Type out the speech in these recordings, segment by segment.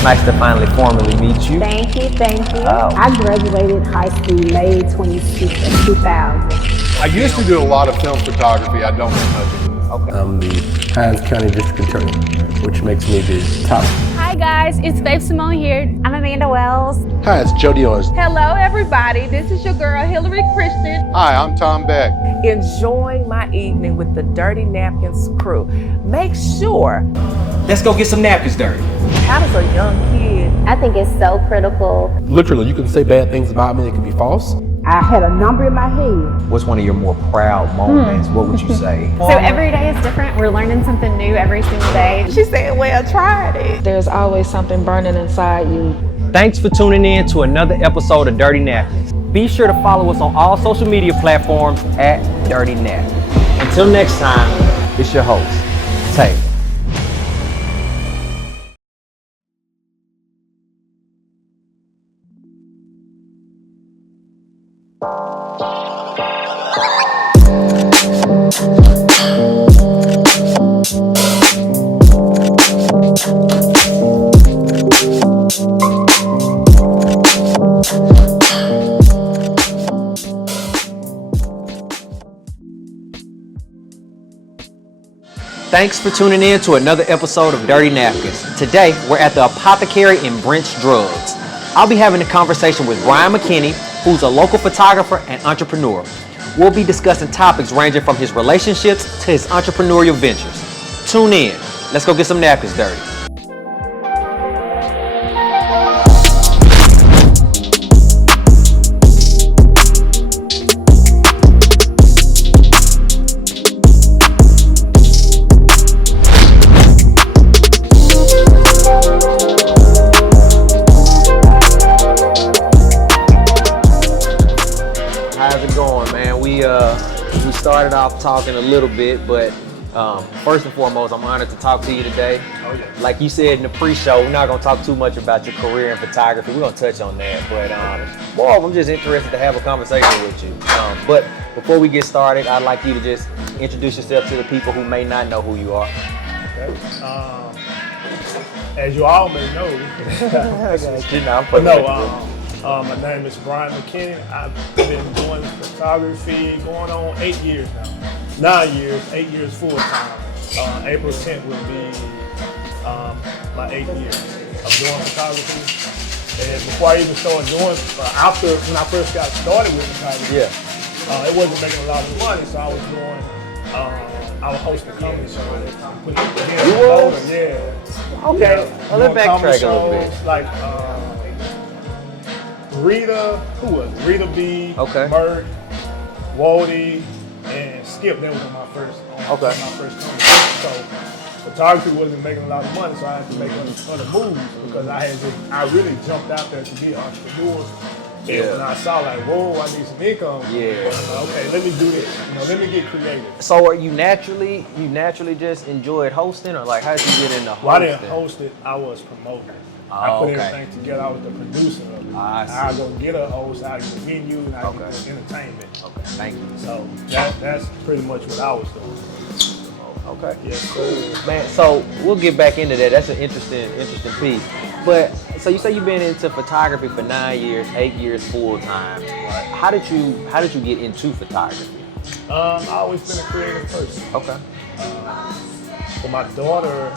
It's nice to finally formally meet you. Thank you, thank you. Oh. I graduated high school May 26th of 2000. I used to do a lot of film photography. I don't do much anymore. Okay. I'm the Hines County District Attorney, which makes me the top. Hi guys, it's Faith Simone here. I'm Amanda Wells. Hi, it's Jody Owens. Hello everybody, this is your girl Hillary Christian. Hi, I'm Tom Beck. Enjoying my evening with the Dirty Napkins crew. Make sure. Let's go get some napkins dirty. How does a young kid? I think it's so critical. Literally, you can say bad things about me, it can be false. I had a number in my head. What's one of your more proud moments? What would you say? So every day is different. We're learning something new every single day. She said, well, tried it. There's always something burning inside you. Thanks for tuning in to another episode of Dirty Napkins. Be sure to follow us on all social media platforms at Dirty Napkins. Until next time, it's your host, Tay. Thanks for tuning in to another episode of Dirty Napkins. Today, we're at the Apothecary in Brent's Drugs. I'll be having a conversation with Byran McKenny, who's a local photographer and entrepreneur. We'll be discussing topics ranging from his relationships to his entrepreneurial ventures. Tune in. Let's go get some napkins dirty. We started off talking a little bit, but first and foremost, I'm honored to talk to you today. Oh, yeah. Like you said in the pre-show, we're not going to talk too much about your career in photography. We're going to touch on that, but more of I'm just interested to have a conversation with you. But before we get started, I'd like you to just introduce yourself to the people who may not know who you are. Okay. As you all may know, my name is Byran McKenny. I've been doing photography going on 8 years now. 9 years, 8 years full time. April 10th will be my 8th year of doing photography. And before I even started doing, when I first got started with photography, it wasn't making a lot of money, so I was doing, I was hosting comedy shows. You was? Yeah. Okay, well, let's backtrack a little bit. Like, Rita B, okay. Mert, Wody, and Skip. That was my first comedy. So photography wasn't making a lot of money, so I had to make other moves because I really jumped out there to be an entrepreneur. And when I saw like, whoa, I need some income. Yeah. I'm like, okay, let me do this. Let me get creative. So are you naturally just enjoyed hosting, or like how did you get into hosting? Well, I didn't host it, I was promoting. I put okay. everything together. I was the producer of it. I go get a host, I get the venue, and I get the entertainment. Okay, thank you. So that's pretty much what I was doing. Okay. Yeah, cool. Man, so we'll get back into that. That's an interesting piece. But so you say you've been into photography for 9 years, 8 years full time. Right. How did you get into photography? I've always been a creative person. Okay. When my daughter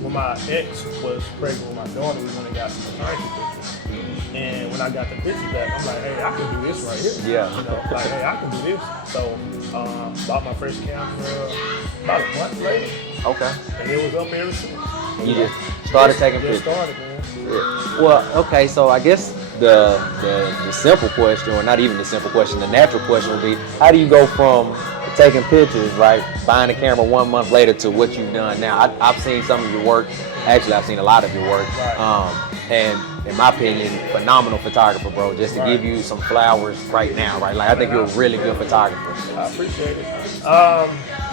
when my ex was pregnant with my daughter, we went and got some maternity pictures. And when I got the pictures back, I'm like, hey, I can do this right here. Yeah. Like, hey, I can do this. So, bought my first camera about a month later. Okay. And it was up ever since. You just started taking pictures. Just started, man. Yeah. Well, okay, so I guess the simple question, or not even the simple question, the natural question would be, how do you go from taking pictures, right, buying a camera 1 month later to what you've done now? I've seen some of your work. Actually, I've seen a lot of your work. Right. And in my opinion, phenomenal photographer, bro. Just to give you some flowers right now, right? Like I think you're a really good photographer. I appreciate it.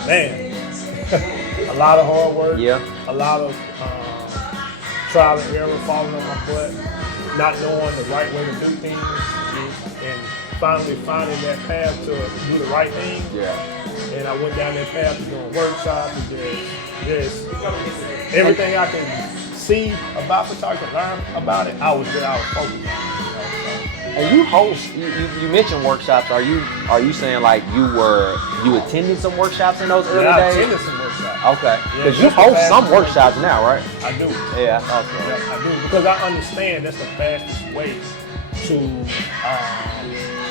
Man, a lot of hard work. Yeah. A lot of trial and error, falling on my butt, not knowing the right way to do things, and finally finding that path to do the right thing. Yeah. And I went down that path to doing workshops, and there's everything I can see about photography, learn about it, I was focused on it, you know. And you host, you mentioned workshops. Are you saying like you attended some workshops in those early I days? attended some workshops. Okay, Yeah, because you just the host some fastest workshops way. now, right? I do. Yeah, I thought so. Yeah, I do, because I understand that's the fastest way to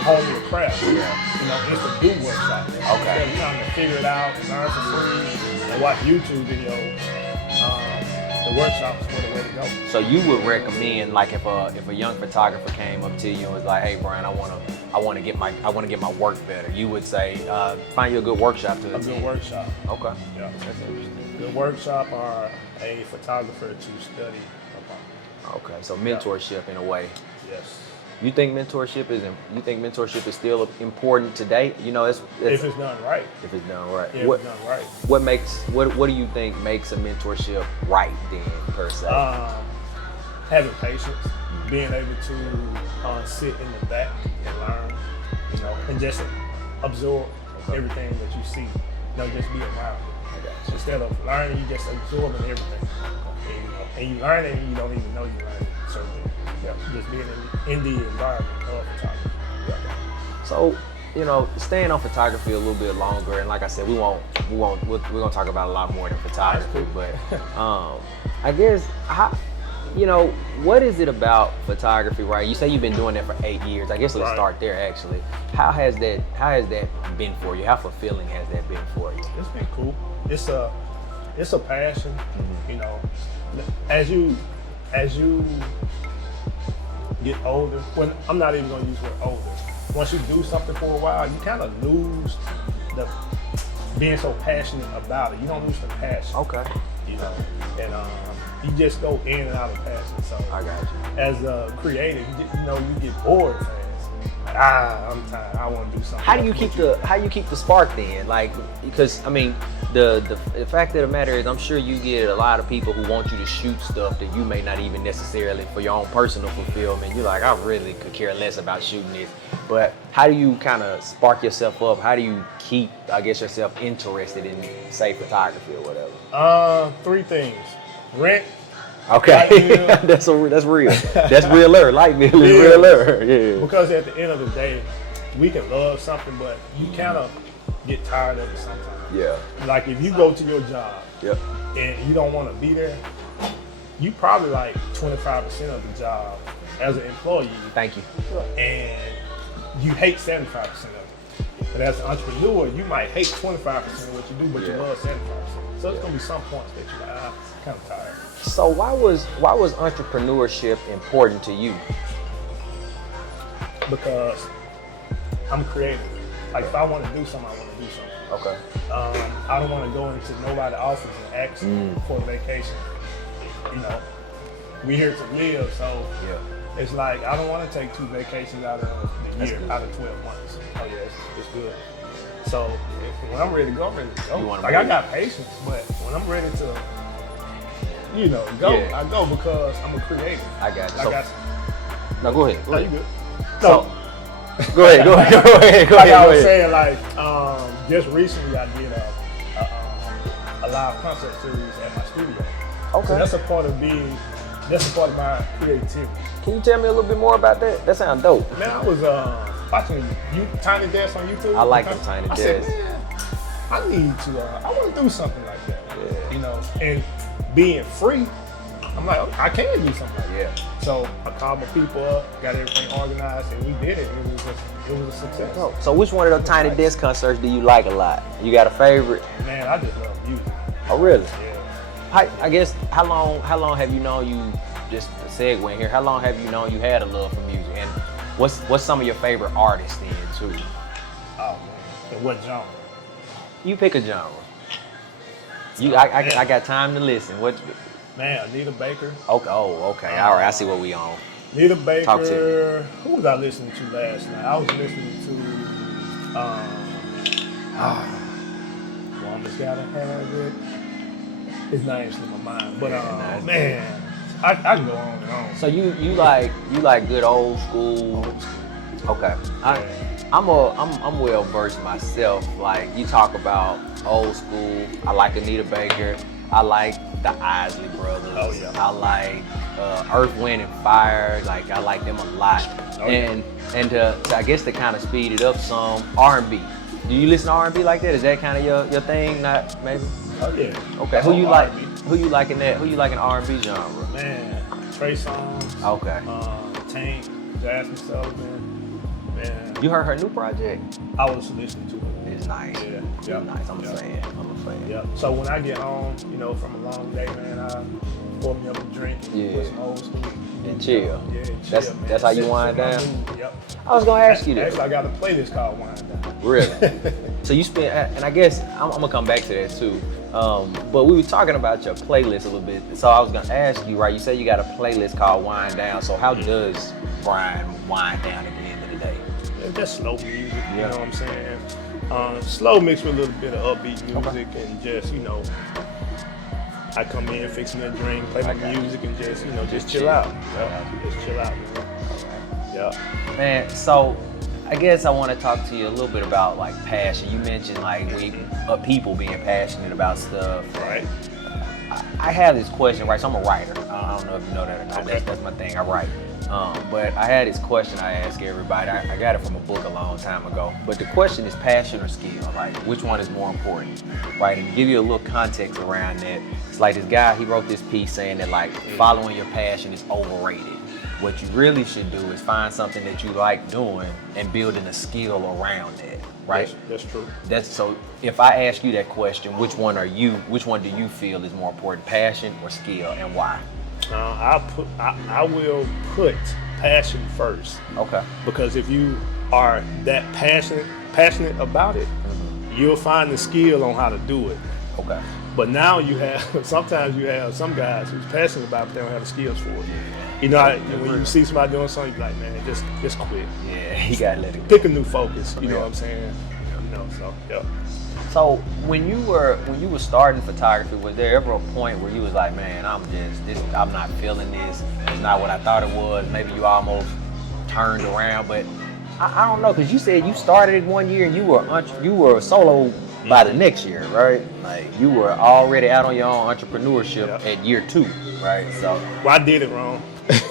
hone your craft. Yeah. You know, is to do workshops. Okay. Instead of trying to figure it out, learn for free, and watch YouTube videos. The workshops were the way to go. So you would recommend, like, if a young photographer came up to you and was like, "Hey, Brian, I want to get my work better," you would say, "Find you a good workshop to attend." A good workshop. Okay. Yeah. That's interesting. The workshop or a photographer to study upon. Okay, so mentorship in a way. Yes. You think mentorship is still important today? You know, it's If it's done right. if it's done right. If it's done right. What do you think makes a mentorship right then, per se? Having patience, being able to sit in the back and learn, you know, and just absorb everything that you see. You know, just be around it. Instead of learning, you just absorbing everything. And you learn it and you don't even know you learn it. So just being in the environment of photography. So, you know, staying on photography a little bit longer, and like I said, we're gonna talk about a lot more than photography, but I guess what is it about photography, right? You say you've been doing that for 8 years. I guess let's start there actually. How has that been for you? How fulfilling has that been for you? It's been cool. It's a passion, you know. As you get older, when I'm not even gonna use the word older. Once you do something for a while, you kind of lose the being so passionate about it. You don't lose the passion. Okay. You know, and you just go in and out of passion. So I got you. as a creative, you get bored fast. Like, I'm tired. I want to do something. How do you keep the spark then? Like, because I mean, the fact of the matter is, I'm sure you get a lot of people who want you to shoot stuff that you may not even necessarily for your own personal fulfillment. You're like, I really could care less about shooting this. But how do you kind of spark yourself up? How do you keep, I guess, yourself interested in, say, photography or whatever? 3 things. Rent. Okay, that's real. That's realer. Light bill is realer. Yeah. Because at the end of the day, we can love something, but you kind of get tired of it sometimes. Yeah. Like if you go to your job and you don't want to be there, you probably like 25% of the job as an employee. Thank you. And you hate 75% of it. But as an entrepreneur, you might hate 25% of what you do, but you love 75%. So it's gonna be some points that you're like, I'm kind of tired. So why was entrepreneurship important to you? Because I'm creative. Like if I want to do something, I want to do something. Okay. I don't want to go into nobody's office and ask for a vacation. You know, we're here to live, so it's like I don't want to take 2 vacations out of the year, out of 12 months. Oh yeah, it's good. So when I'm ready to go, I'm ready to go. Like I got patience, but when I'm ready to, go, I go because I'm a creative. I got you. Like no, go ahead. No, you good. So, go ahead. Like I was saying, like just recently I did a live concert series at my studio. Okay. So that's a part of my creativity. Can you tell me a little bit more about that? That sounds dope. Man, I was watching Tiny Desk on YouTube. I like them Tiny Desk. I said, man, I want to do something like that. Yeah. You know, and being free, I'm like, okay, I can do something like that. So I called my people up, got everything organized, and we did it. It was a success. So which one of those Tiny Desk concerts do you like a lot? You got a favorite? Man, I just love music. Oh, really? Yeah. I guess how long have you known you, just a segue in here, how long have you known you had a love for music? And what's some of your favorite artists then too? Oh man, and what genre? You pick a genre. I got time to listen. What? Man, Anita Baker. Okay. Oh, okay. All right. I see what we on. Anita Baker. Talk to me. Who was I listening to last night? I was listening to Woman's Gotta Have It. His name's in my mind, but man, I can go on and on. So you like good old school? Okay. I'm well versed myself. Like you talk about old school. I like Anita Baker. I like the Isley Brothers. Oh, yeah. I like Earth, Wind, and Fire. Like, I like them a lot. Oh, yeah. And to I guess to kind of speed it up some, R&B. Do you listen to R&B like that? Is that kind of your thing? Not maybe? Oh yeah. Okay. Who you like? Who you like in that? Who you like in R&B genre? Man, Trey Songz. Okay. Tank, Jasmine Sullivan. Man, You heard her new project? I was listening to it. It's nice. Yeah. It's Yeah. nice. I'm a Yeah. fan. I'm a fan. Yep. So when I get home, you know, from a long day, man, I pour me up a drink, Yeah. put some old school. And chill. Yeah, chill, That's- man. that's how you Set wind my down? mood. Yep. I was gonna ask you that. Actually, I got a playlist called Wind Down. Really? So you spend, and I guess I'm gonna come back to that too. But we were talking about your playlist a little bit. So I was gonna ask you, right? You said you got a playlist called Wind Down. So how does Brian wind down at the end of the day? Yeah, just slow music, you Yeah. know what I'm saying? Slow mixed with a little bit of upbeat music and just, you know, I come in, fix me a drink, play my music and just, you know, just chill out. Yeah, just chill out, man. Yeah. Man, so I guess I want to talk to you a little bit about like passion. You mentioned like people being passionate about stuff. Right. I have this question, right? So I'm a writer. I don't know if you know that or not. Okay. That's my thing. I write. But I had this question I ask everybody. I got it from a book a long time ago. But the question is passion or skill, right? Which one is more important, right? And to give you a little context around that, it's like this guy, he wrote this piece saying that like following your passion is overrated. What you really should do is find something that you like doing and building a skill around it, right? That's true. That's so. If I ask you that question, which one do you feel is more important, passion or skill, and why? I will put passion first. Okay. Because if you are that passionate about it, you'll find the skill on how to do it. Okay. But now sometimes you have some guys who's passionate about it, but they don't have the skills for it. You know, when you see somebody doing something, you're like, man, just quit. Yeah, you gotta let it go. Pick a new focus. You know what I'm saying? You know, so yeah. So when you were starting photography, was there ever a point where you was like, man, I'm not feeling this. It's not what I thought it was. Maybe you almost turned around, but I don't know, because you said you started it one year and you were solo by the next year, right? Like you were already out on your own entrepreneurship at year 2, right? So well, I did it wrong.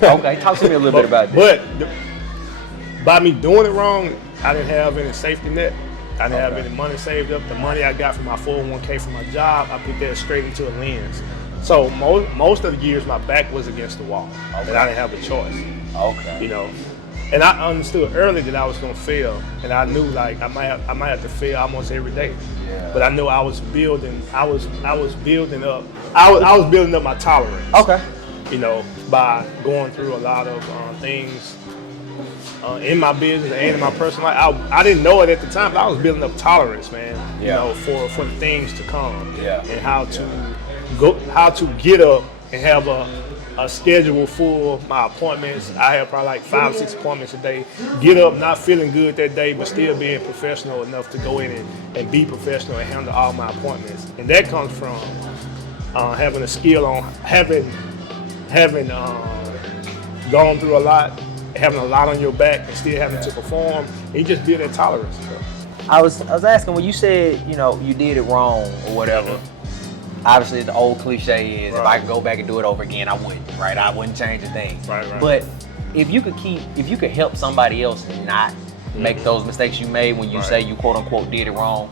Okay, talk to me a little bit about that. But by me doing it wrong, I didn't have any safety net. I didn't have any money saved up. The money I got from my 401k from my job, I put that straight into a lens. So most of the years, my back was against the wall, and I didn't have a choice. Okay. You know, and I understood early that I was gonna fail, and I knew like I might have to fail almost every day. Yeah. But I knew I was building. I was building up. I was building up my tolerance. Okay. You know, by going through a lot of things in my business and in my personal life. I didn't know it at the time, but I was building up tolerance, man. You know, for the things to come. Yeah. And how to get up and have a schedule full. My appointments, I have probably like 5 or 6 appointments a day. Get up not feeling good that day, but still being professional enough to go in and be professional and handle all my appointments. And that comes from having a skill on having gone through a lot, having a lot on your back, and still having to perform. And you just build that tolerance. I was asking, when you said, you know, you did it wrong or whatever, obviously the old cliche is if I could go back and do it over again, I wouldn't, right? I wouldn't change a thing. Right. But if you could help somebody else not make those mistakes you made when you say you quote unquote did it wrong,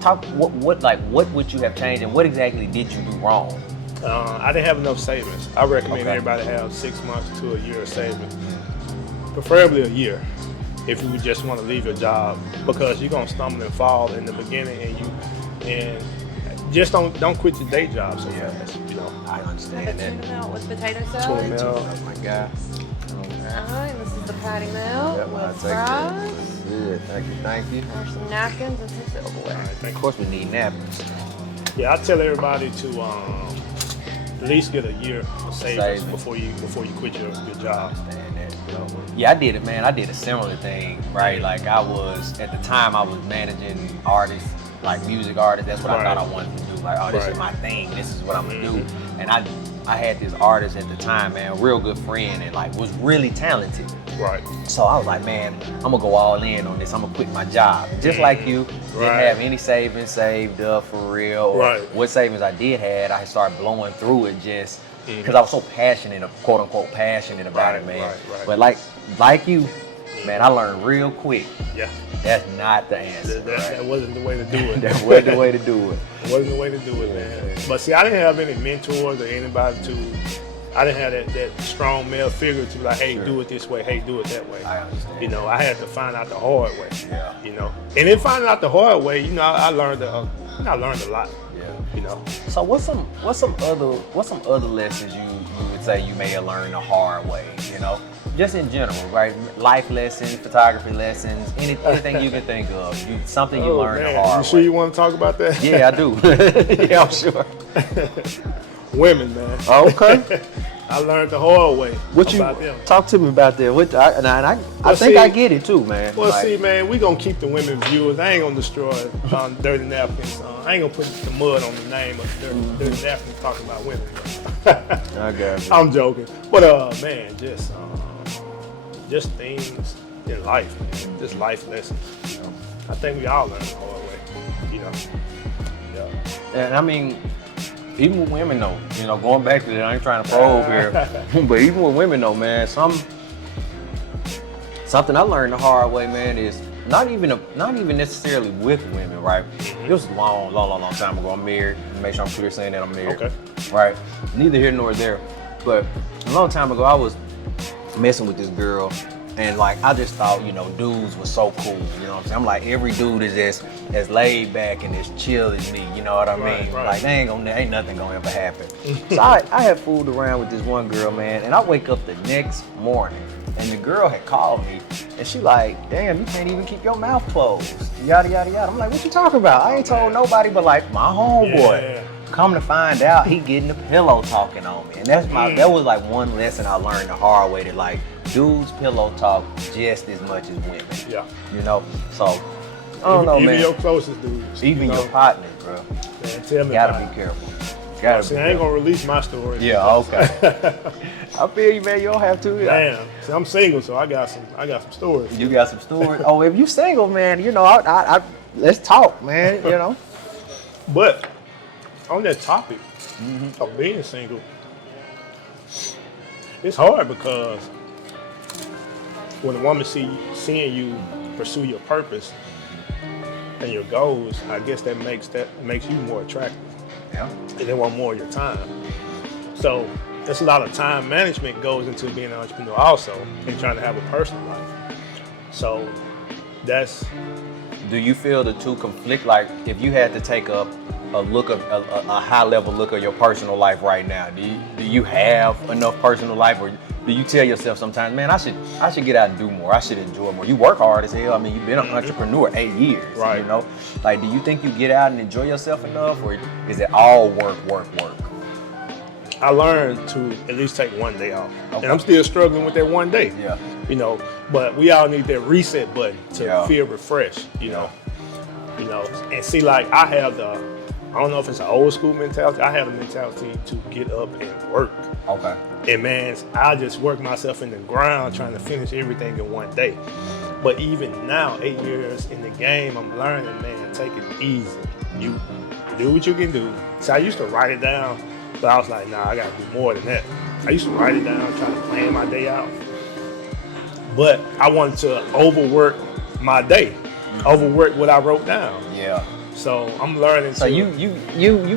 talk what would you have changed and what exactly did you do wrong? I didn't have enough savings. I recommend everybody have 6 months to a year of savings, preferably a year, if you just want to leave your job, because you're gonna stumble and fall in the beginning, and just don't quit your day job so fast. You know. I understand that. Tuna melt with potato Tuna salad. melt. Oh my God. Alright, this is the patty melt I'll with take that. fries. Good. Thank you. There's some napkins and some silverware. Of course we need napkins. Yeah, I tell everybody to at least get a year of savings before you quit your job. Yeah, I did it, man. I did a similar thing, right? Like at the time I was managing artists, like music artists. That's what I thought I wanted to do. Like, oh, this is my thing. This is what I'm gonna do. And I had this artist at the time, man, a real good friend, and like was really talented. Right. So I was like, man, I'm gonna go all in on this. I'm gonna quit my job. Just like you, didn't have any savings saved up for real. Or what savings I did had, I started blowing through it just because I was so passionate, quote unquote passionate about it, man. But like you, man, I learned real quick. Yeah. That's not the answer. That wasn't the way to do it. That wasn't the way to do it. Wasn't the way to do it, man. But see, I didn't have any mentors or anybody I didn't have that strong male figure to be like, hey, do it this way, hey, do it that way. I understand. You know, I had to find out the hard way. Yeah. You know, and in finding out the hard way, you know, I learned a lot. Yeah. You know. So what's some other lessons you would say you may have learned the hard way? You know, just in general, right? Life lessons, photography lessons, anything you can think of. Something you learned the hard way. You sure you want to talk about that? Yeah, I do. Yeah, I'm sure. Women, man. Okay. I learned the hard way about them. Talk to me about that. I think I get it too, man. Well, see, man, we gonna keep the women viewers. I ain't gonna destroy Dirty Napkins. I ain't gonna put the mud on the name of Dirty Napkins talking about women. I got you. I'm joking, but man, just things in life, man. Just life lessons. You know? I think we all learn the hard way. You know. Yeah. And I mean, even with women though, you know, going back to that, I ain't trying to probe here, but even with women though, man, something I learned the hard way, man, is not even necessarily with women, right? It was a long time ago. I'm married. Make sure I'm clear saying that I'm married. Okay. Right. Neither here nor there. But a long time ago, I was messing with this girl, and like I just thought, you know, dudes were so cool. You know what I'm saying? I'm like, every dude is as laid back and as chill as me. You know what I mean? Like, ain't nothing gonna ever happen. So I had fooled around with this one girl, man, and I wake up the next morning, and the girl had called me, and she like, damn, you can't even keep your mouth closed. Yada yada yada. I'm like, what you talking about? I ain't told nobody but like my homeboy. Yeah. Come to find out, he getting the pillow talking on me, and that was like one lesson I learned the hard way, that like dudes pillow talk just as much as women. Yeah. You know, so I don't know, man. Even your closest dudes. Even your partners, bro. Man, tell me. Gotta be careful. See, I ain't gonna release my story. Yeah, okay. I feel you, man. You don't have to. Damn. See, I'm single, so I got some stories. You got some stories? Oh, if you single, man, you know, I let's talk, man. You know. But on that topic of being single, it's hard because when a woman seeing you pursue your purpose and your goals, I guess that makes you more attractive. Yeah. And they want more of your time. So there's a lot of time management goes into being an entrepreneur also, and trying to have a personal life. So that's. Do you feel the two conflict? Like, if you had to take a high level look at your personal life right now, do you have enough personal life, or do you tell yourself sometimes, man, I should get out and do more, I should enjoy more? You work hard as hell. I mean, you've been an entrepreneur 8 years, right? You know, like, do you think you get out and enjoy yourself enough, or is it all work? I learned to at least take one day off, and I'm still struggling with that one day. Yeah, you know, but we all need that reset button to feel refreshed. You know, and see, like I don't know if it's an old school mentality. I have a mentality to get up and work. Okay. And man, I just work myself in the ground trying to finish everything in one day. But even now, 8 years in the game, I'm learning, man, take it easy. You do what you can do. So I used to write it down, but I was like, nah, I gotta do more than that. I used to write it down, try to plan my day out. But I wanted to overwork my day, overwork what I wrote down. Yeah. So I'm learning. So you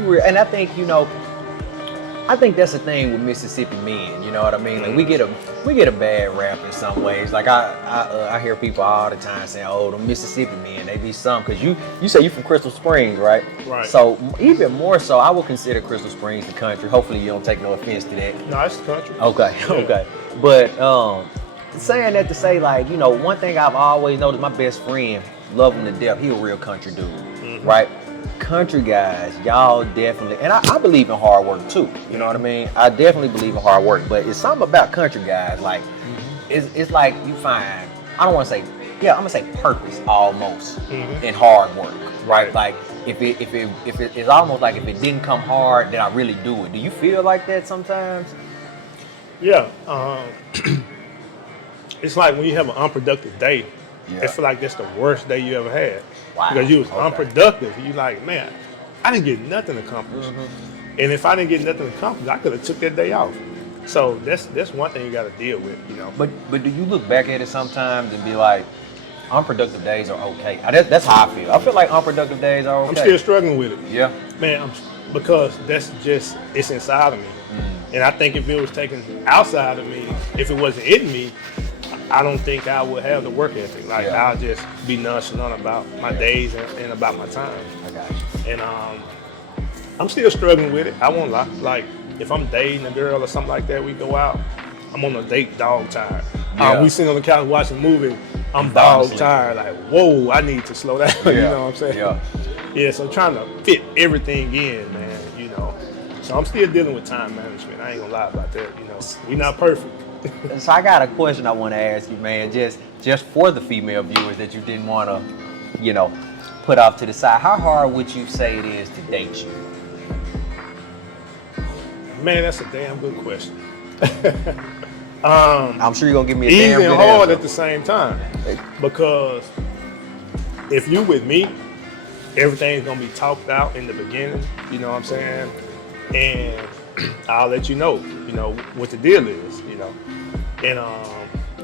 were, and I think, you know, I think that's the thing with Mississippi men. You know what I mean? Like we get a bad rap in some ways. Like I hear people all the time saying, "Oh, the Mississippi men, they be some." Because you say you from Crystal Springs, right? Right. So even more so, I would consider Crystal Springs the country. Hopefully, you don't take no offense to that. No, it's the country. Okay, yeah. Okay. But saying that to say, like, you know, one thing I've always noticed, my best friend, love him to death. He a real country dude, right? Country guys, y'all definitely, and I believe in hard work too. You know what I mean? I definitely believe in hard work, but it's something about country guys, like it's like you find, I don't want to say, yeah, I'm gonna say purpose almost in hard work, right? Like it's almost like if it didn't come hard, then I really do it. Do you feel like that sometimes? Yeah. It's like when you have an unproductive day, Yeah. I feel like that's the worst day you ever had. Wow. Because you was Okay. unproductive. You like, man, I didn't get nothing accomplished. Mm-hmm. And if I didn't get nothing accomplished, I could have took that day off. So that's one thing you got to deal with, you know. But do you look back at it sometimes and be like, unproductive days are okay? That's how I feel. I feel like unproductive days are okay. I'm still struggling with it. Yeah. Man, because that's just, it's inside of me. And I think if it was taken outside of me, if it wasn't in me, I don't think I would have the work ethic. Like, Yeah. I'll just be nonchalant about my days and about my time. I got you. And I'm still struggling with it. I won't lie. Like, if I'm dating a girl or something like that, we go out, I'm on a date dog tired. Yeah. We sitting on the couch watching a movie, I'm dog Honestly. tired. Like, whoa, I need to slow down. You know what I'm saying? Yeah. Yeah, so trying to fit everything in, man, you know. So I'm still dealing with time management. I ain't gonna lie about that, you know. We're not perfect. So I got a question I want to ask you, man, just for the female viewers that you didn't want to, you know, put off to the side. How hard would you say it is to date you? Man, that's a damn good question. I'm sure you're going to give me a Easy damn and good hard answer. at the same time. Because if you with me, everything's gonna be talked out in the beginning, you know what I'm saying? And I'll let you know what the deal is, you know. And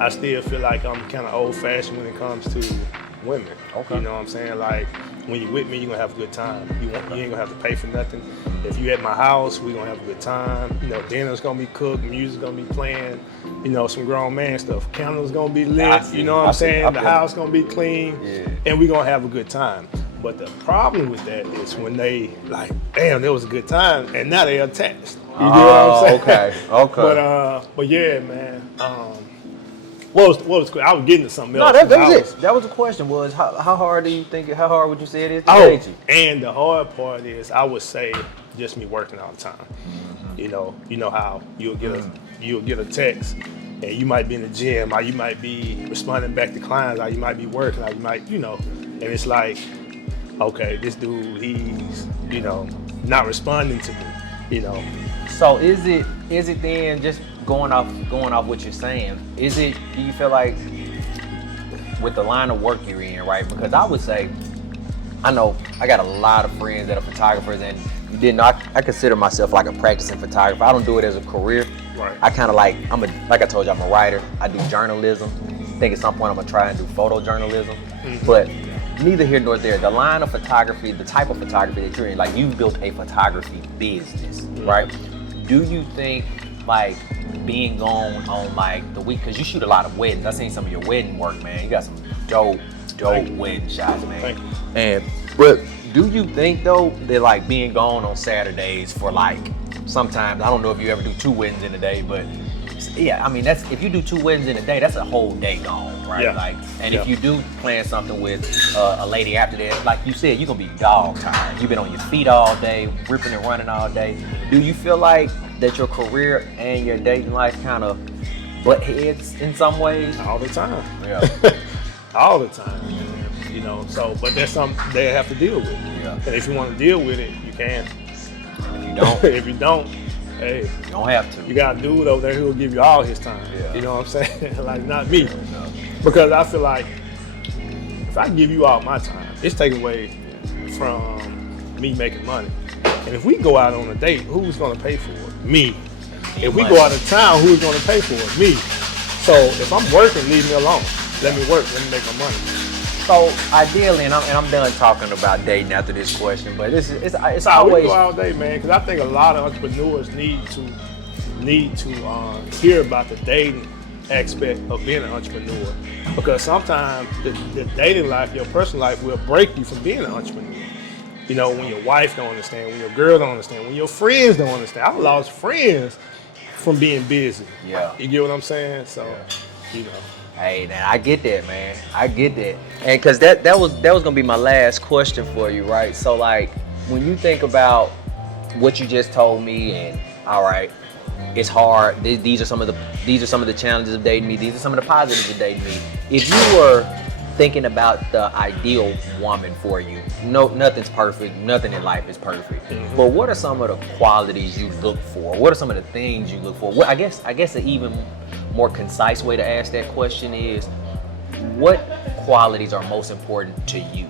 I still feel like I'm kind of old-fashioned when it comes to women. Okay. You know what I'm saying? Like, when you're with me, you're gonna have a good time. You ain't gonna have to pay for nothing. If you at my house, we're gonna have a good time. You know, dinner's gonna be cooked, music's gonna be playing, you know, some grown man stuff. Candles gonna be lit, you know what I'm saying? The house gonna be clean, and we're gonna have a good time. But the problem with that is when they like, damn, there was a good time, and now they're attached. You know what I'm saying? Okay. But yeah, man. What was I was getting to something No, else. that was it. That was the question. Was how hard would you say it is to Oh, date you? and the hard part is, I would say, just me working all the time. Mm-hmm. You know how you'll get a text, and you might be in the gym, or you might be responding back to clients, or you might be working, or you might, and it's like, okay, this dude, he's, not responding to me, So is it then, just going off what you're saying, do you feel like with the line of work you're in, right? Because I would say, I know I got a lot of friends that are photographers, and I consider myself like a practicing photographer. I don't do it as a career. Right. I kind of like I told you, I'm a writer. I do journalism. I think at some point I'm gonna try and do photojournalism. Mm-hmm. But neither here nor there. The line of photography, the type of photography that you're in, like, you built a photography business, right? Do you think like being gone on like the week, because you shoot a lot of weddings. I seen some of your wedding work, man. You got some dope wedding shots, man. Thank you. But do you think though that like being gone on Saturdays for like, sometimes, I don't know if you ever do 2 weddings in a day, but yeah, I mean, that's, if you do 2 weddings in a day, that's a whole day gone, right? Yeah. Like, and Yeah. if you do plan something with a lady after that, like you said, you're gonna be dog tired. You've been on your feet all day, ripping and running all day. Do you feel like that your career and your dating life kind of butt heads in some ways? all the time. Yeah. All the time, man. So, but that's something they have to deal with. Yeah. And if you want to deal with it, you can. If you don't, If you don't, hey, you don't have to. you got a dude over there who will give you all his time. Yeah. You know what I'm saying? Like, not me. Because I feel like if I give you all my time, it's taken away from me making money. And if we go out on a date, who's going to pay for it? Me. If we go out of town, who's going to pay for it? Me. So if I'm working, leave me alone. Let me work. Let me make my money. So ideally, and I'm done talking about dating after this question, but it's We always. go all day, man, because I think a lot of entrepreneurs need to hear about the dating aspect of being an entrepreneur, because sometimes the dating life, your personal life, will break you from being an entrepreneur. When your wife don't understand, when your girl don't understand, when your friends don't understand. I've lost friends from being busy. Yeah. You get what I'm saying? So, Hey, man, I get that, man. I get that. And because that was gonna be my last question for you, right? So like, when you think about what you just told me, and all right, it's hard. These are some of the challenges of dating me. These are some of the positives of dating me. If you were thinking about the ideal woman for you. No, nothing's perfect. Nothing in life is perfect. But what are some of the qualities you look for? What are some of the things you look for? I guess an even more concise way to ask that question is, what qualities are most important to you?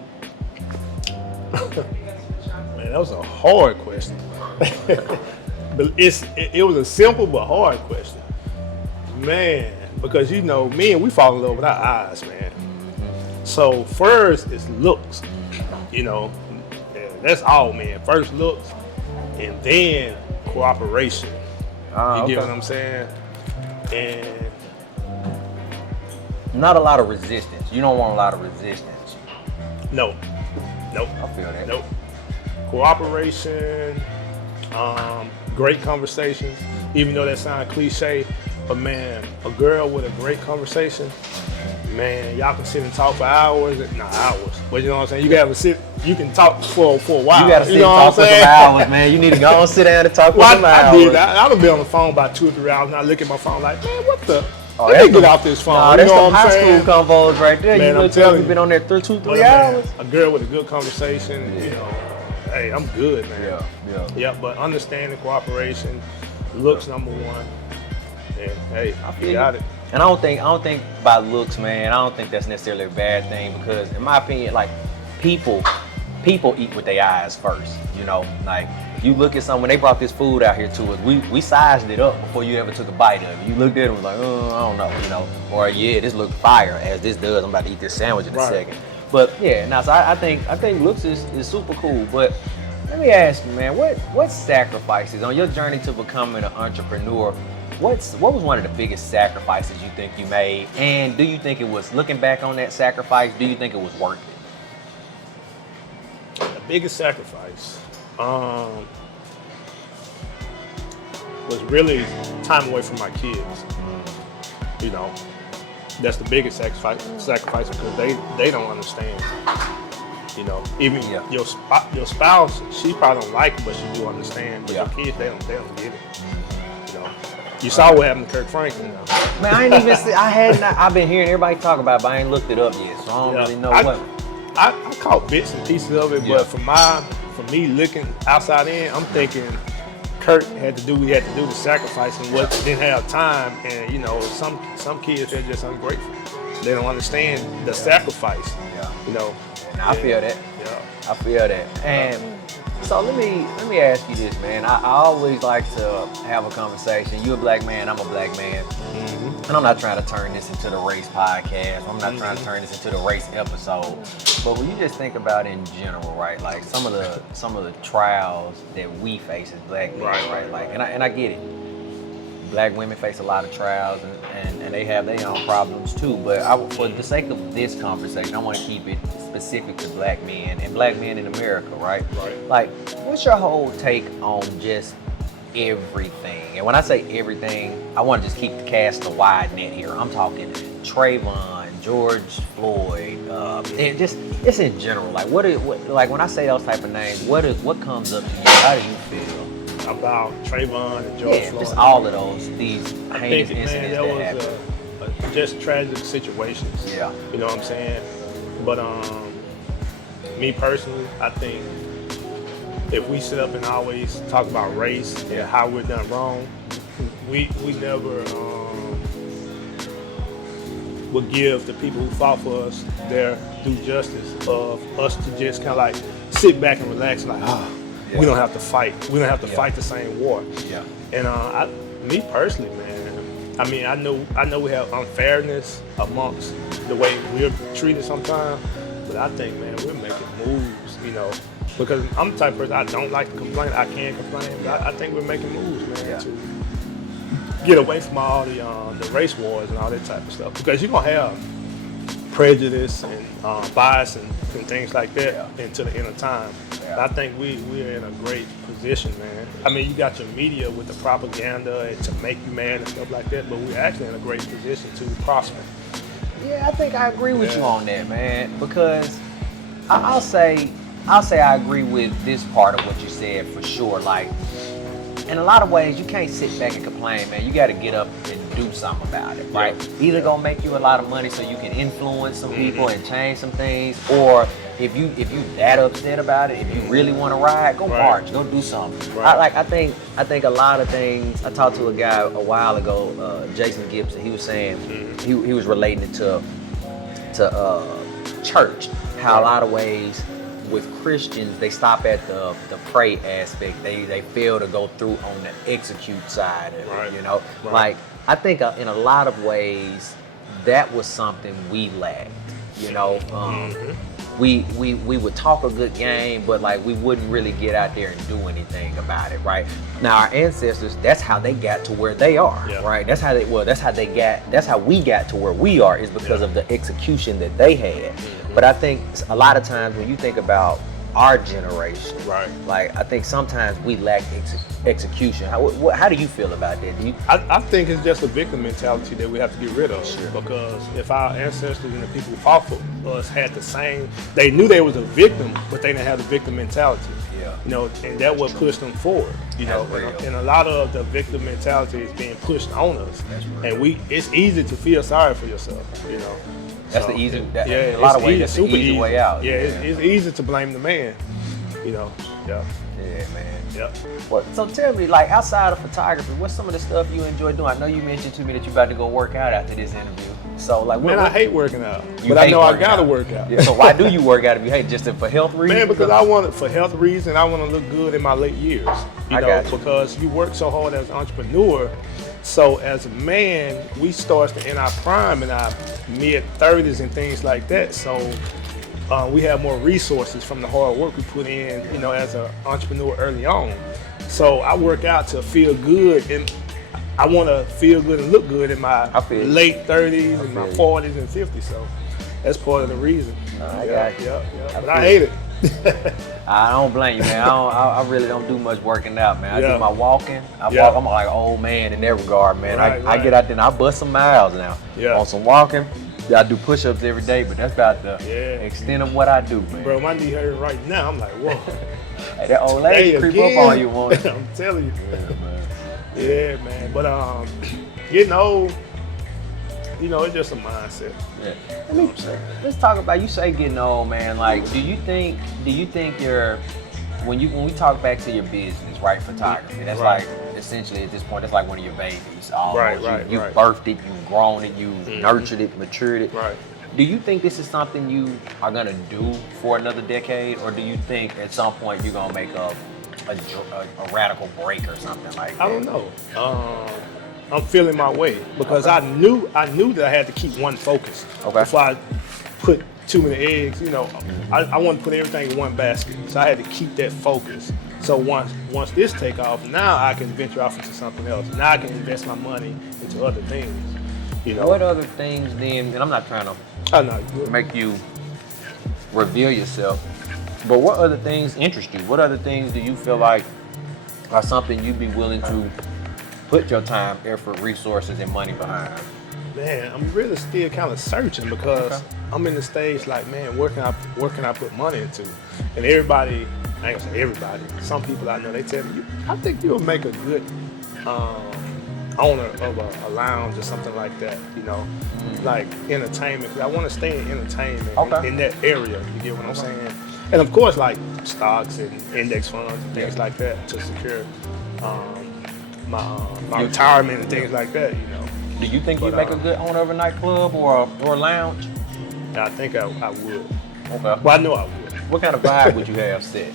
Man, that was a hard question. But it was a simple but hard question. Man, because you know, me and we fall in love with our eyes, man. So first is looks, you know, that's all, man. First looks, and then cooperation. You get what I'm saying? And not a lot of resistance. You don't want a lot of resistance. Nope. I feel that. Nope. Cooperation, great conversations, even though that sounds cliche, but man, a girl with a great conversation, man, y'all can sit and talk for hours. But you know what I'm saying? You can talk for a while. You gotta sit and talk for some hours, man. You need to go and sit down and talk for some hours. I done been on the phone about 2 or 3 hours, and I look at my phone like, man, what the? Oh, let me get off this phone. Nah, you that's know some what I'm high saying? school convos right there. Man, You I'm telling you've you. been on there 3 But, hours. man, a girl with a good conversation, you know, hey, I'm good, man. Yeah. But understanding, cooperation, looks number one, and hey, feel you got it. And I don't think by looks, man, I don't think that's necessarily a bad thing, because in my opinion, like, people eat with their eyes first, you know? Like, you look at someone, they brought this food out here to us, we sized it up before you ever took a bite of it. You looked at it and was like, I don't know, you know? Or yeah, this looked fire as this does, I'm about to eat this sandwich in a second. But yeah, now so I think looks is super cool. But let me ask you, man, what sacrifices on your journey to becoming an entrepreneur? What was one of the biggest sacrifices you think you made? And do you think it was, looking back on that sacrifice, do you think it was worth it? The biggest sacrifice was really time away from my kids. You know, that's the biggest sacrifice because they don't understand. You know, even your spouse, she probably don't like it, but she do understand. But your kids, they don't get it. You know, you saw what happened to Kirk Franklin. Man, I ain't even I've been hearing everybody talk about it, but I ain't looked it up yet, so I don't really know what. I caught bits and pieces of it, but for me looking outside in, I'm thinking Kirk had to do the sacrifice and didn't have time, and you know, some kids, they're just ungrateful. They don't understand the sacrifice. You know. I feel that. I feel that. And so let me ask you this, man. I always like to have a conversation. You a black man, I'm a black man. And I'm not trying to turn this into the race podcast. I'm not trying to turn this into the race episode. But when you just think about in general, right? Like some of the trials that we face as black men, right? Like, and I get it. Black women face a lot of trials and they have their own problems too. But for the sake of this conversation, I want to keep it specific to black men and black men in America, right? Like, what's your whole take on just everything? And when I say everything, I want to just cast a wide net here. I'm talking Trayvon, George Floyd, and just in general. Like, like when I say those type of names, what comes up to you? How do you feel about Trayvon and George Floyd? Just all of these heinous incidents that happened. Just tragic situations. Yeah. You know what I'm saying? But me personally, I think if we sit up and always talk about race and how we're done wrong, we never would give the people who fought for us their due justice of us to just kind of like sit back and relax, like, we don't have to fight. We don't have to fight the same war. And me personally, man, I mean, I know we have unfairness amongst the way we're treated sometimes, but I think, man, we're making moves, you know, because I'm the type of person, I don't like to complain. I can complain, but I think we're making moves, man, to get away from all the race wars and all that type of stuff. Because you're gonna have prejudice and bias and things like that into the end of time. I think we're in a great position, man. I mean, you got your media with the propaganda and to make you mad and stuff like that, but we're actually in a great position to prosper. Yeah, I think I agree with you on that, man, because I'll say I agree with this part of what you said for sure. Like, in a lot of ways, you can't sit back and complain, man. You got to get up and do something about it, right? Either gonna make you a lot of money so you can influence some people and change some things, or if you that upset about it, if you really want to ride, go march, go do something. Right. I think a lot of things. I talked to a guy a while ago, Jason Gibson. He was saying he was relating it to church. How a lot of ways with Christians, they stop at the pray aspect. They fail to go through on the execute side of it, you know? Right. Like, I think in a lot of ways, that was something we lacked, you know? We would talk a good game, but like we wouldn't really get out there and do anything about it, right? Now our ancestors, that's how they got to where they are, right? That's how we got to where we are, is because of the execution that they had. But I think a lot of times when you think about our generation, like I think sometimes we lack execution. How do you feel about that? I think it's just a victim mentality that we have to get rid of. Because if our ancestors and the people who fought for us had the same, they knew they was a victim, but they didn't have the victim mentality. You know, and that what pushed them forward. You know, and a lot of the victim mentality is being pushed on us, and it's easy to feel sorry for yourself. You know. That's so, the easy. A lot of ways, that's the easy way out. Yeah, it's easy to blame the man. You know. Yeah, man. Yep. So tell me, like outside of photography, what's some of the stuff you enjoy doing? I know you mentioned to me that you're about to go work out after this interview. So like, I hate working out, but I know I gotta work out. Yeah, so why do you work out if you hate? Just for health reasons? Man, because I want it for health reasons. I want to look good in my late years. You know, because you work so hard as an entrepreneur. So as a man, we start in our prime in our mid-30s and things like that. So we have more resources from the hard work we put in, you know, as an entrepreneur early on. So I work out to feel good, and I want to feel good and look good in my late 30s and my 40s and 50s. So that's part of the reason. I got you. But I hate it. I don't blame you, man. I really don't do much working out, man. I do my walking. I'm like old man in that regard, man. I get out there and I bust some miles now. On some walking. I do push-ups every day, but that's about the extent of what I do, man. Bro, my knee hurting right now. I'm like, whoa. Hey, that old lady creep up on you, won't it? I'm telling you. Yeah, man. Yeah, man. But getting old, you know, it's just a mindset. Let's talk about, you say getting old, man. Like, do you think you're, when we talk back to your business, right, photography, that's like essentially at this point, that's like one of your babies. You birthed it, you've grown it, you nurtured it, matured it. Do you think this is something you are gonna do for another decade, or do you think at some point you're gonna make a radical break or something like that? I don't know. I'm feeling my way because I knew that I had to keep one focus. Before I put too many eggs, you know, I want to put everything in one basket. So I had to keep that focus. So once this take off, now I can venture off into something else. Now I can invest my money into other things. You know. What other things then, and I'm not trying to make you reveal yourself, but what other things interest you? What other things do you feel like are something you'd be willing to put your time, effort, resources, and money behind? Man, I'm really still kind of searching because I'm in the stage like, man, where can I put money into? And everybody, I ain't gonna say everybody, some people I know, they tell me, I think you'll make a good owner of a lounge or something like that, you know, like entertainment. Cause I want to stay in entertainment in that area, you get what I'm saying? And of course, like stocks and index funds and things like that to secure my retirement and things like that, you know. Do you think you'd make a good owner of a nightclub or a lounge? I think I would. Okay. Well, I know I would. What kind of vibe would you have set?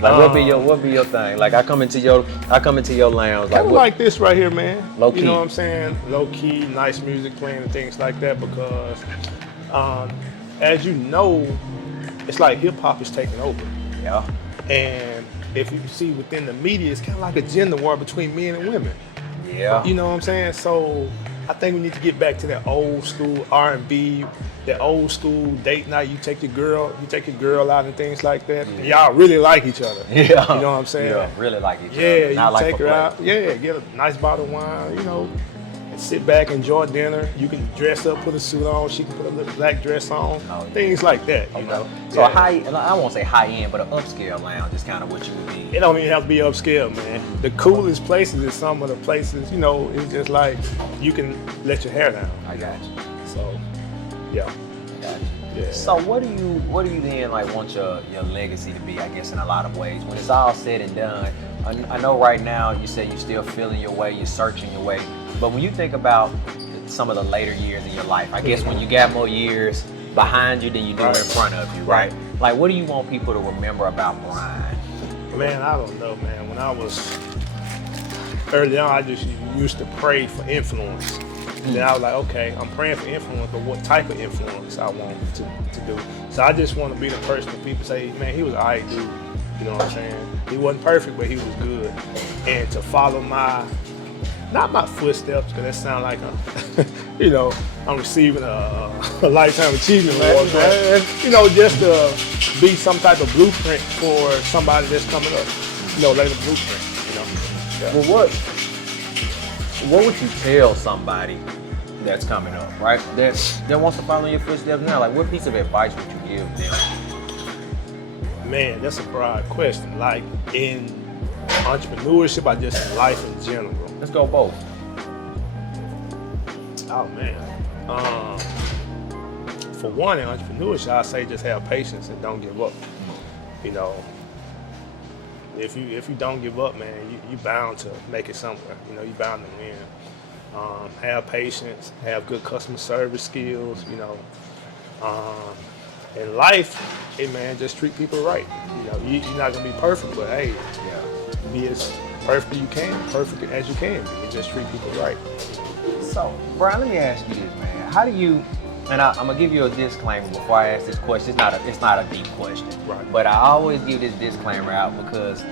Like, what be your thing? Like, I come into your lounge. Kind of like this right here, man. Low key. You know what I'm saying? Low key, nice music playing and things like that. Because, as you know, it's like hip hop is taking over. Yeah. And if you see within the media, it's kind of like a gender war between men and women. Yeah. You know what I'm saying? So I think we need to get back to that old school R&B, that old school date night. You take your girl out and things like that. And y'all really like each other. Yeah. You know what I'm saying? Yeah, really like each other. Yeah, Not you like take her play. out. Yeah, get a nice bottle of wine, you know, and sit back, enjoy dinner. You can dress up, put a suit on. She can put a little black dress on. Things like that, you know. So a high, I won't say high end, but an upscale lounge is kind of what you would be. It don't even have to be upscale, man. The coolest places is some of the places, you know, it's just like you can let your hair down. I got you. So, yeah. Got you. Yeah. So what do you then like want your legacy to be, I guess, in a lot of ways? When it's all said and done, I know right now you say you're still feeling your way, you're searching your way, but when you think about some of the later years in your life, I guess when you got more years behind you than you do in front of you, right? Like, what do you want people to remember about Brian? Man, I don't know, man. When I was early on, I just used to pray for influence. And then I was like, okay, I'm praying for influence, but what type of influence I want to do. So I just want to be the person that people say, man, he was an alright dude. You know what I'm saying? He wasn't perfect, but he was good. And to follow not my footsteps, because that sounds like I'm receiving a lifetime achievement award, but, you know, just to be some type of blueprint for somebody that's coming up. You know, like a blueprint, you know. Yeah. Well, what would you tell somebody that's coming up, right? That wants to follow your footsteps now? Like, what piece of advice would you give them? Man, that's a broad question. Like in entrepreneurship, or just in life in general? Let's go both. Oh man. For one, in entrepreneurship, I say just have patience and don't give up. You know, if you don't give up, man, you bound to make it somewhere. You know, you bound to win. Have patience, have good customer service skills. You know, in life, hey man, just treat people right. You know, you're not gonna be perfect, but hey, be as perfect as you can be, and just treat people right. So, Brian, let me ask you this, man. How do you? And I'm gonna give you a disclaimer before I ask this question. It's not a deep question, right? But I always give this disclaimer out because,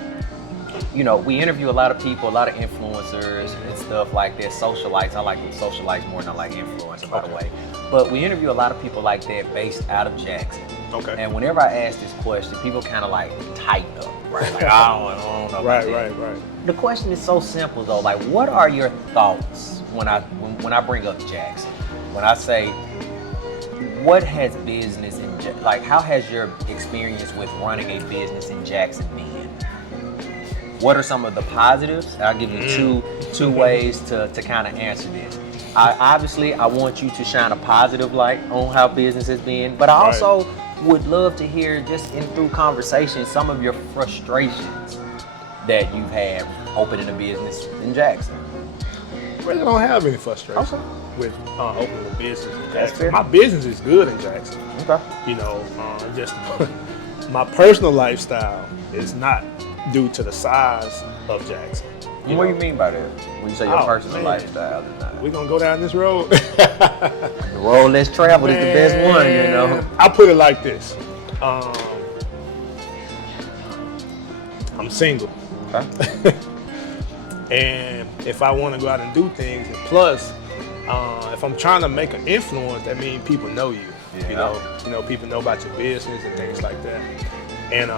you know, we interview a lot of people, a lot of influencers and stuff like that, socialites. I like socialites more than I like influencers, by the way. But we interview a lot of people like that based out of Jackson. Okay. And whenever I ask this question, people kind of like tighten up, right? Like, I don't know about that. Right. The question is so simple though. Like, what are your thoughts when I bring up Jackson? When I say, what has business how has your experience with running a business in Jackson been? What are some of the positives? I'll give you two ways to kind of answer this. I want you to shine a positive light on how business has been, but I also would love to hear, just through conversation, some of your frustrations that you've had opening a business in Jackson. Really don't have any frustration with opening a business in Jackson. My business is good in Jackson. Okay. You know, just my personal lifestyle is not due to the size of Jackson. What do you mean by that? When you say your personal lifestyle is not? We're gonna go down this road. The road less traveled is the best one, you know. I put it like this. I'm single. Okay. And if I want to go out and do things, and plus, if I'm trying to make an influence, that means people know you. Yeah. You know, people know about your business and things like that. And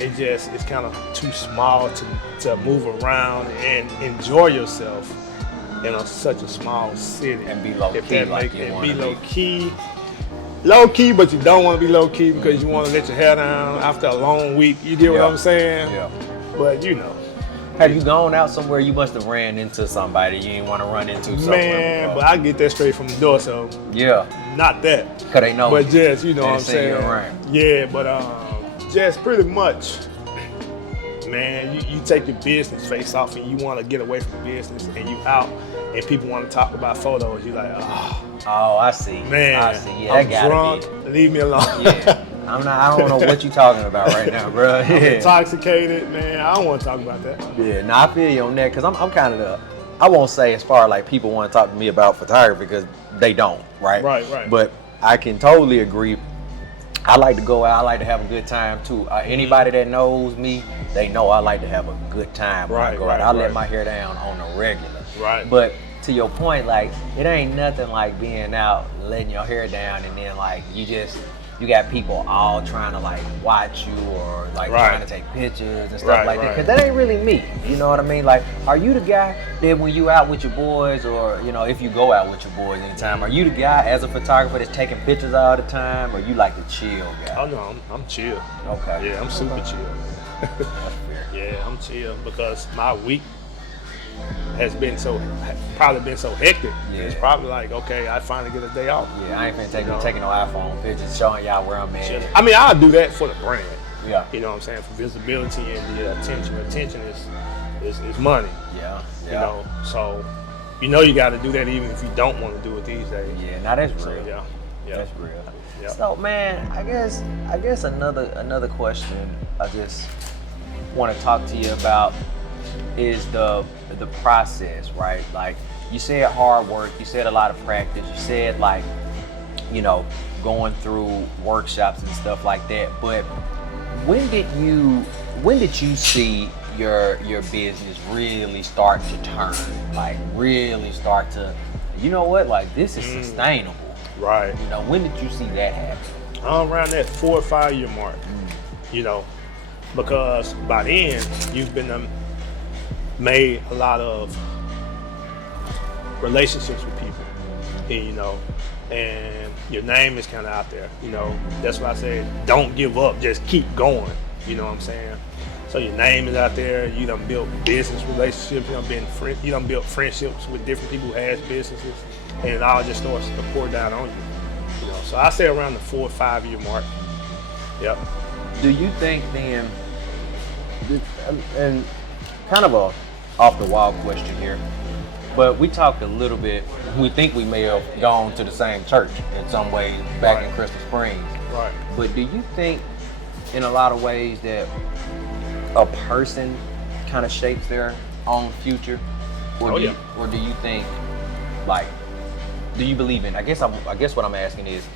it's kind of too small to move around and enjoy yourself in such a small city. And be low key, be low key. Low key, but you don't want to be low key because you want to let your hair down after a long week. You get what I'm saying? Yeah. But you know. Have you gone out somewhere you must have ran into somebody you didn't want to run into somewhere? Man, but I get that straight from the door, so yeah. Not that. Cause they know. But just, you know what I'm saying? You around. Yeah, but just pretty much, man, you take your business face off and you want to get away from business and you out and people want to talk about photos. You're like, oh, I see. Man, I see. Yeah, I'm that drunk. gotta be. Leave me alone. Yeah. I don't know what you're talking about right now, bro. I'm intoxicated, man. I don't want to talk about that. Yeah, I feel you on that because I'm kind of I won't say as far like people want to talk to me about photography because they don't, right? Right. But I can totally agree. I like to go out. I like to have a good time too. Anybody that knows me, they know I like to have a good time when I go out. I let my hair down on a regular. Right. But to your point, like, it ain't nothing like being out, letting your hair down, and then like you just you got people all trying to like watch you or like Right. trying to take pictures and stuff Right, like that. right. Cause that ain't really me. You know what I mean? Like, are you the guy that when you out with your boys, or you know, if you go out with your boys anytime, are you the guy as a photographer that's taking pictures all the time, or you like the chill guy? Oh no, I'm chill. Okay. Yeah, I'm super chill. That's fair. Yeah, I'm chill because my week has been probably been so hectic. Yeah. It's probably like, okay, I finally get a day off. Yeah, I ain't finna You know? taking no iPhone pictures showing y'all where I'm at. Chilling. I mean, I'll do that for the brand. Yeah. You know what I'm saying? For visibility and the attention. Attention is money. Yeah. You know, so you know you got to do that even if you don't want to do it these days. Yeah, now that's So real. yeah. That's real. Yeah. So man, I guess another question I just want to talk to you about is the process, right? Like you said hard work, you said a lot of practice, you said like, you know, going through workshops and stuff like that. But when did you see your business really start to turn? Like really start to, you know what, like this is sustainable. Right. You know, when did you see that happen? Around that 4 or 5 year mark. You know, because by then you've been made a lot of relationships with people, and, you know, and your name is kind of out there. You know, that's why I said don't give up, just keep going. You know what I'm saying? So your name is out there. You done built business relationships. You done built friendships with different people who has businesses, and it all just starts to pour down on you. You know, so I say around the 4 or 5 year mark. Yep. Do you think then, and kind of a off the wall question here, but we talked a little bit, we think we may have gone to the same church in some ways back in Crystal Springs. Right. But do you think in a lot of ways that a person kind of shapes their own future? Or Oh, do yeah. you, or do you think, like, do you believe in, I guess what I'm asking is,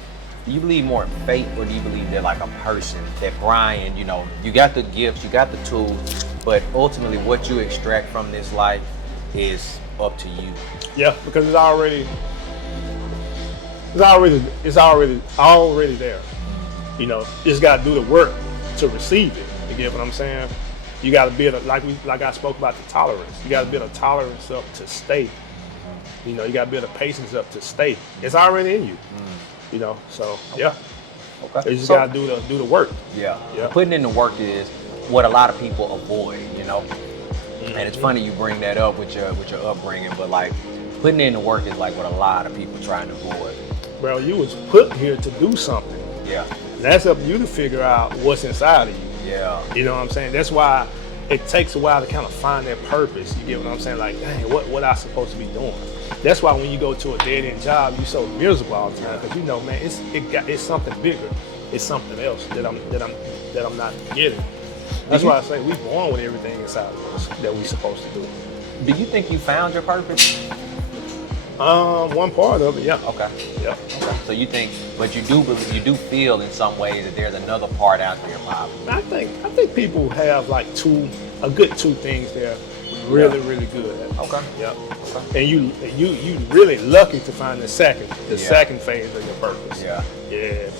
do you believe more in fate, or do you believe that like a person, that Brian, you know, you got the gifts, you got the tools, but ultimately what you extract from this life is up to you? Yeah, because it's already there. You know, you just gotta do the work to receive it. You get what I'm saying? You gotta build like I spoke about the tolerance. You gotta build a tolerance up to stay. You know, you gotta build a patience up to stay. It's already in you. You know, so yeah. Okay. You just So- gotta do the work. Yeah. Yeah. Putting in the work is what a lot of people avoid, you know? And it's funny you bring that up with your upbringing, but like putting in the work is like what a lot of people try to avoid. Well, you was put here to do something. Yeah. And that's up to you to figure out what's inside of you. Yeah. You know what I'm saying? That's why it takes a while to kind of find that purpose. You get what I'm saying? Like, dang, what I supposed to be doing? That's why when you go to a dead-end job, you're so miserable all the time, because you know, man, it's something bigger. It's something else that I'm not getting. That's why I say we born with everything inside of us that we supposed to do. Do you think you found your purpose? One part of it, yeah. Okay. Yeah. Okay. So you think, but you do feel in some ways that there's another part out there, probably. I think people have like a good two things they're really good at. Okay. Yeah. Okay. And you really lucky to find the second phase of your purpose. Yeah. Yeah.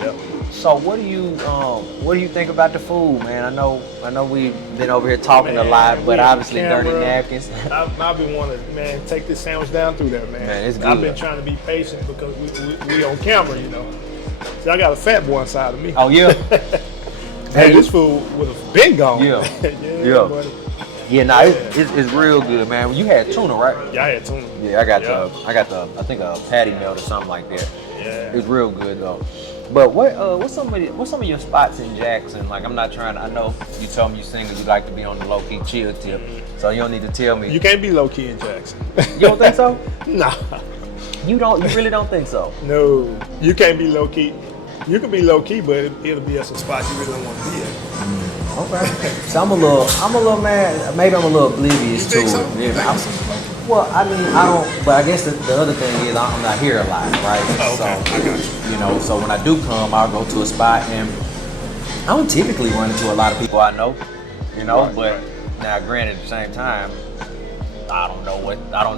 Yep. So what do you think about the food, man? I know we've been over here talking a lot, Man, but we on obviously camera. dirty napkins. I've been wanting to, man, take this sandwich down through there, man. Man, it's I've good. been trying to be patient because we on camera, you know. So I got a fat boy inside of me. Oh yeah. Hey, this food would have been gone. Yeah. yeah. Buddy. Yeah, nah, it's real good, man. You had tuna, right? Yeah, I had tuna. Yeah, I got the I think a patty melt or something like that. Yeah. It's real good though. But what's some of your spots in Jackson? Like, I'm not trying to, I know you told me you single, you like to be on the low key chill tip, so you don't need to tell me. You can't be low key in Jackson. You don't think so? Nah. You really don't think so? No, you can't be low key. You can be low key, but it'll be at some spots you really don't want to be at. Okay. So I'm a little mad. Maybe I'm a little oblivious to You think so? it. Yeah, well, I mean, I don't. But I guess the other thing is I'm not here a lot, right? Oh, okay. So, I got you. you know, so when I do come, I'll go to a spot, and I don't typically run into a lot of people I know, you know. Right, but right. now, granted, at the same time, I don't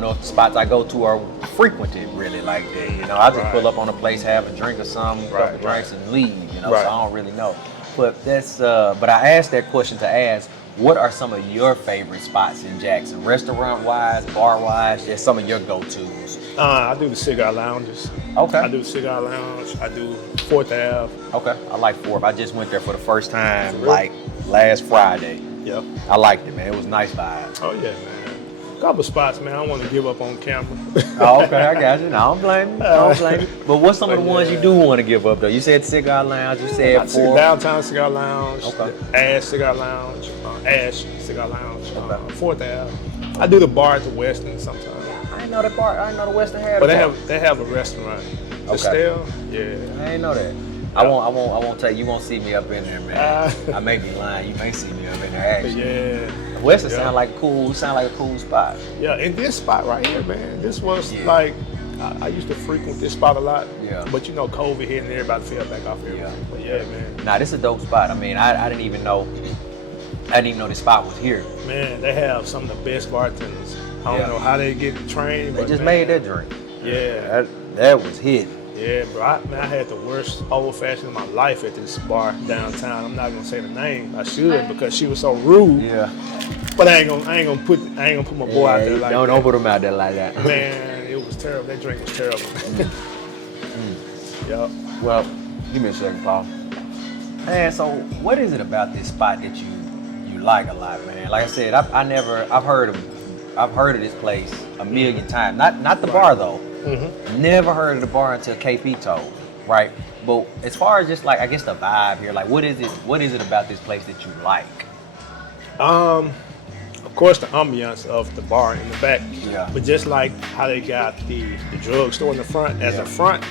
know if the spots I go to are frequented really like that. You know, I just pull up on a place, have a drink or something, a couple drinks, and leave. You know, so I don't really know. But that's but I asked that question to ask, what are some of your favorite spots in Jackson, restaurant wise, bar wise? Just some of your go-tos. I do the cigar lounges. Okay. I do the cigar lounge. I do 4th Ave. Okay. I like 4th. I just went there for the first time like last Friday. Yep. I liked it, man. It was nice vibes. Oh yeah, man. Couple spots, man. I don't want to give up on camera. Oh, okay, I got you. No, I don't blame you. I don't blame you. But what's some of the ones you do want to give up though? You said cigar lounge. You said 4th. Downtown Cigar Lounge. Okay. Ash Cigar Lounge. Ash Cigar Lounge. 4th Ave. I do the bar at the Westin sometimes. I didn't know that bar. I didn't know the Western had. But they have a restaurant. Okay. Still, yeah. I didn't know that. I won't tell you. You won't see me up in there, man. I may be lying. You may see me up in there actually. Yeah. Western sound like a cool spot. Yeah, and this spot right here, man. This was like I used to frequent this spot a lot. Yeah. But you know, COVID hit and everybody fell back off here. Yeah. But yeah, man. Nah, this is a dope spot. I mean, I didn't even know. I didn't even know this spot was here. Man, they have some of the best bartenders. I don't know how they get trained. They but just man, made that drink. Yeah. That was hidden. Yeah, bro. I had the worst old fashioned of my life at this bar downtown. I'm not gonna say the name. I should because she was so rude. Yeah. But I ain't gonna put my boy out there like that. Don't put him out there like that. Man, it was terrible. That drink was terrible. Yep. Well, give me a second, Paul. Man, so what is it about this spot that you like a lot, man? Like I said, I've heard of this place a million times. Not the bar though. Mm-hmm. Never heard of the bar until KP told, right? But as far as just like I guess the vibe here, like what is it about this place that you like? Of course the ambiance of the bar in the back. Yeah. But just like how they got the drugstore in the front as a front,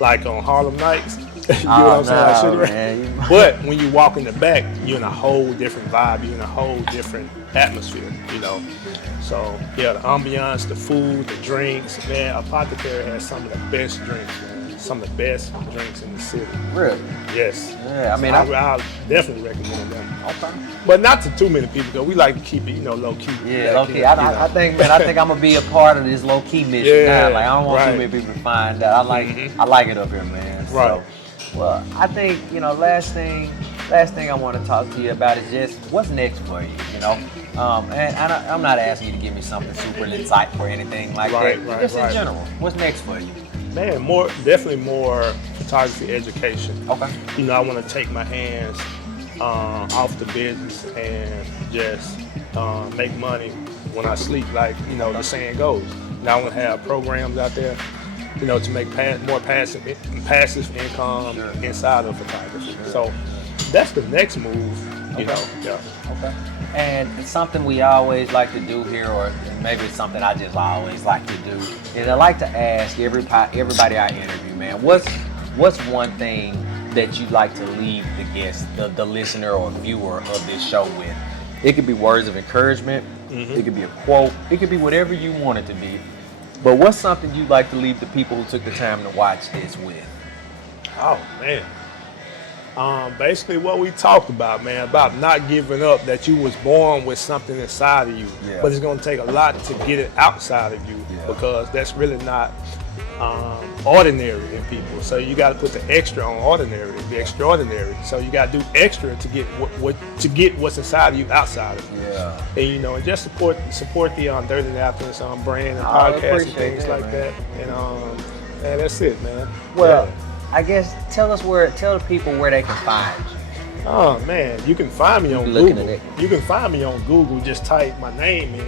like on Harlem Nights. You know what I'm saying? Like, but when you walk in the back, you're in a whole different vibe. You're in a whole different atmosphere, you know. So yeah, the ambiance, the food, the drinks, man. Apothecary has some of the best drinks, man. Some of the best drinks in the city. Really? Yes. Yeah, I mean, so I'll definitely recommend them. Okay. But not to too many people, because we like to keep it, you know, low key. Yeah, low key. I think I'm gonna be a part of this low key mission now. Like I don't want too many people to find out. I like it up here, man. Right. So, well, I think last thing I want to talk to you about is just what's next for you. You know, and I'm not asking you to give me something super insightful or anything like that. Just in general, what's next for you? Man, definitely more photography education. Okay. You know, I want to take my hands off the business and just make money when I sleep, like, you know, the saying goes. Now I want to have programs out there, you know, to make more passive income inside of photography. So that's the next move, you know. Yeah. Okay. And it's something we always like to do here, or maybe it's something I just always like to do, is I like to ask everybody I interview, man, what's one thing that you'd like to leave the guest, the listener or viewer of this show with? It could be words of encouragement, it could be a quote, it could be whatever you want it to be. But what's something you'd like to leave the people who took the time to watch this with? Oh, man. Basically what we talked about, man, about not giving up, that you was born with something inside of you, but it's going to take a lot to get it outside of you, because that's really not ordinary in people. So you got to put the extra on ordinary, the extraordinary. So you got to do extra to get what's inside of you outside of you. Yeah. And you know, and just support the Dirty Napkins brand and podcast and things like that. And man, that's it, man. Well, I guess tell the people where they can find you. Oh man, you can find me on Google. You can find me on Google. Just type my name in,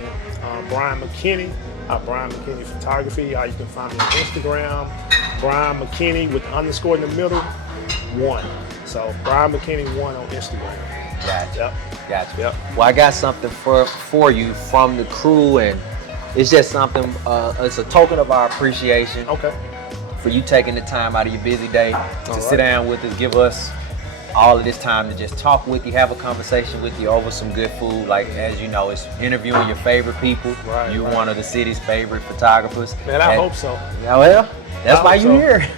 Byran McKenny, Byran McKenny Photography. You can find me on Instagram, Byran McKenny with _ in the middle, 1. So Byran McKenny 1 on Instagram. Gotcha. Gotcha. Yep. Well, I got something for you from the crew, and it's just something. It's a token of our appreciation. Okay. For you taking the time out of your busy day to sit down with us, give us all of this time to just talk with you, have a conversation with you over some good food. Like, as you know, it's interviewing your favorite people. You're one of the city's favorite photographers. Man, I hope so. Yeah, well, that's why you're here.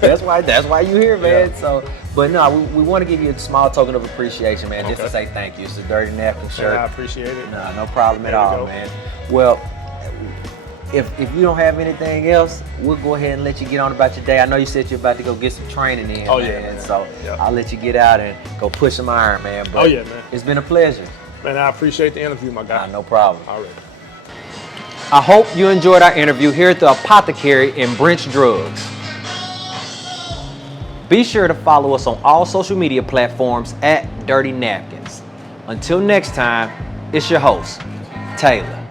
that's why you're here, man. Yeah. So But no, we want to give you a small token of appreciation, man, just to Okay. say thank you. It's a Dirty Napkin shirt. I appreciate it. Nah, no problem at There you all, go. man. Well, if you don't have anything else, we'll go ahead and let you get on about your day. I know you said you're about to go get some training in, Oh, man. yeah, man. So Yeah. I'll let you get out and go push some iron, man. But Oh, yeah, man. It's been a pleasure. Man, I appreciate the interview, my guy. No problem. All right. I hope you enjoyed our interview here at the Apothecary in Brent Drugs. Be sure to follow us on all social media platforms at Dirty Napkins. Until next time, it's your host, Taylor.